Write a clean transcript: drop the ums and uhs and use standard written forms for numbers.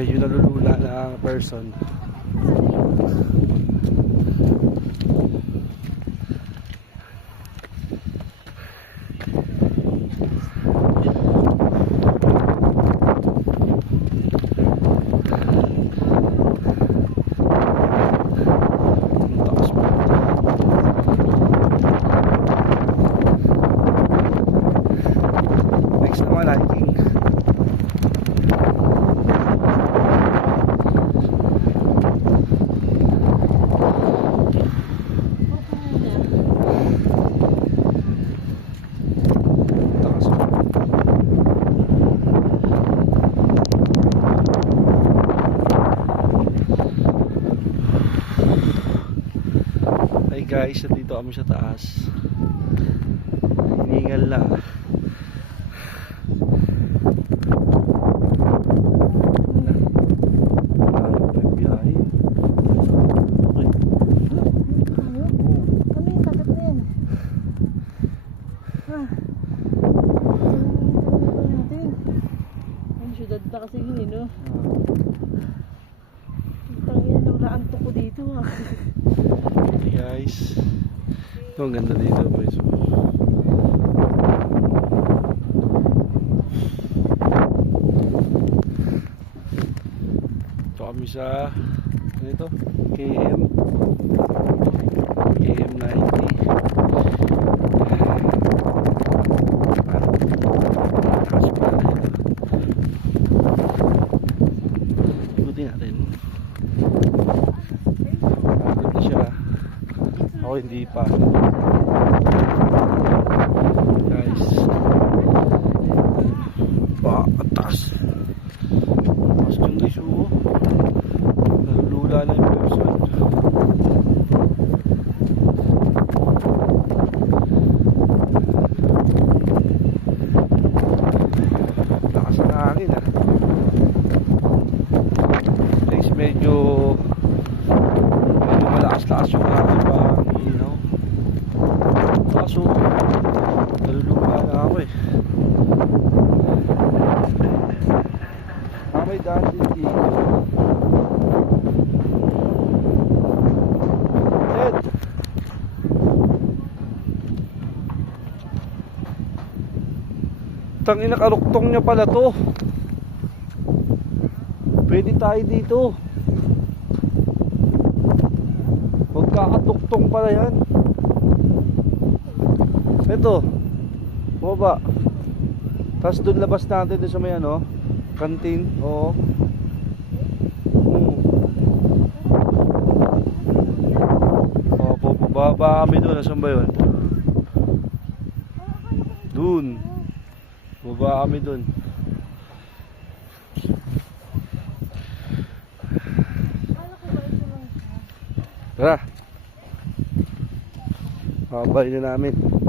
medyo nalulula na ang person. Next naman hiking. Hey guys, dito kami sa taas. Hiningal na. Syudad na kasi yun, no? Tangina, naantok ko dito, ha. Hey guys, ito ang ganda dito boys. Ito kami sa ano ito? KM90. Ikutin natin. Pagod siya. Ako hindi pa. Guys, atas yung guys, nalulula na yung person. Lakas ang hangin, ha. Guys, medyo malakas-lakas yung hangin pa. Kaso nalulula na ako, eh. May daan din dito. Ed! Tangina, karuktong niya pala to. Pwede tayo dito. Magkakatuktong pala yan. Ito, baba. Tapos doon labas natin doon sa may ano, kantin. Oo. Baba kami doon. Nasaan ba yun? Doon. Baba kami doon. Tara. Babay na namin.